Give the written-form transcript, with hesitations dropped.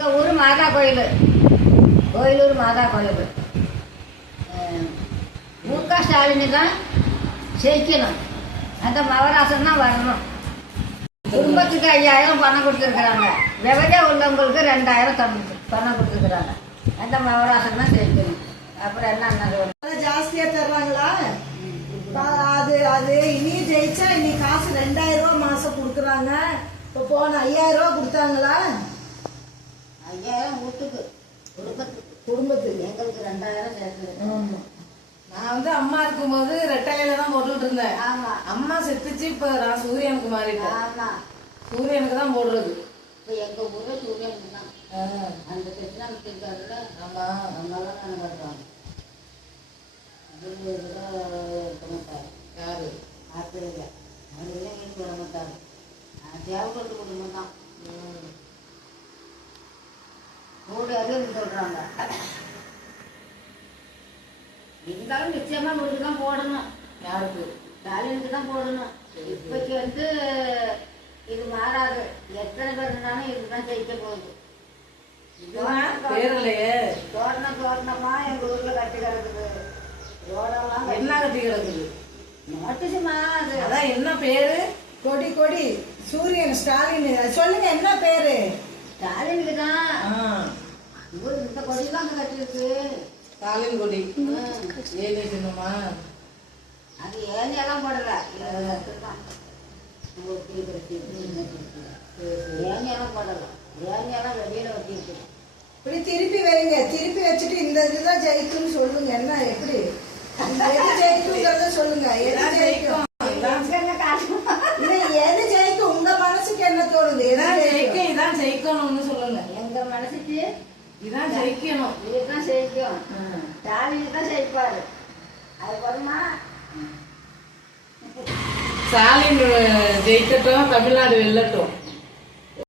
எங்கள் ஊர் மாதா கோயில், கோயிலூர் மாதா கோயில். முக ஸ்டாலின் தான் ஜெயிக்கணும். அந்த மகராசன் தான் வரணும். குடும்பத்துக்கு 5000 பணம் கொடுத்துருக்குறாங்க. விவசாய உள்ளவங்களுக்கு 2000 பணம் கொடுத்துருக்குறாங்க. அந்த மகராசன் தான் ஜெயிக்கணும். அப்புறம் என்ன ஜாஸ்தியாக தர்றாங்களா? அது அது இனி ஜெயிச்சா இனி காசு 2000 ரூபா மாசம் கொடுக்குறாங்க. இப்போ போன 5000 ரூபா கொடுத்தாங்களா? 5000 வீட்டுக்கு, குடும்பத்துக்கு எங்களுக்கு 2000 சேர்த்து. நான் அம்மா இருக்கும்போது ரெட்டையில தான் போட்டுட்டு இருந்தேன். ஆமா, அம்மா செத்துச்சு. இப்ப நான் சூரியனுக்கு மாறிட்டேன். ஆமா, சூரியனுக்கு தான் போடுறது. இப்போ எங்க ஊர்ல சூரியனுக்கு தான். அந்த பிரச்சனை இருக்காதுல்ல. ஆமா, அவங்களாம் தானே வருவாங்க. இருக்க மாட்டாரு யாரு ஆத்திரையா அவங்களே வீட்டுக்கு வர மாட்டாரு. தேவைப்பட்டு குடும்பம் தான் மூடு அதுன்னு சொல்றாங்க. இருந்தாலும் நிச்சயமா உங்களுக்கு தான் போடணும். யாருக்கு? ஸ்டாலினுக்கு தான் போடணும். இப்போக்கு இது மாறாது. எத்தனை பேர் இருந்தாலும் இதுதான் ஜெயிக்க போகுது. பேரலையே தோரணமா எங்க ஊர்ல கட்டி கிடக்குது. ரோடெல்லாம் என்ன கட்டி கிடக்குது? நோட்டீஸுமா அது. அதான் என்ன பேரு? கொடி கொடி சூரியன் ஸ்டாலின். சொல்லுங்க என்ன பேரு? ஸ்டாலினுக்கு தான். இந்த கொடி தான் அங்க கட்டிருக்கு. ஸ்டாலின் கொடி. ஏனி சின்னமா? அது ஏனியெல்லாம் போடல. ஏனியெல்லாம் போடல. ஏனியெல்லாம் வெளியில வச்சிருக்கு. இப்படி திருப்பி வைங்க. திருப்பி வச்சுட்டு இந்த இதுதான் ஜெயிக்கும்னு சொல்லுங்க. என்ன எப்படி எது ஜெயிக்குங்கிறத சொல்லுங்க. எது ஜெயிக்கும்? எது ஜெயிக்கும்? உங்க மனசுக்கு என்ன தோணுது? இதான் ஜெயிக்கும், இதான் ஜெயிக்கணும்னு சொல்லுங்க. எங்க மனசுக்கு இதான் ஜெயிக்கணும். இதுதான் ஜெயிக்கும். ஸ்டாலின் தான் ஜெயிப்பாரு. அது வருமா? ஸ்டாலின் ஜெயிக்கட்டும், தமிழ்நாடு வெல்லட்டும்.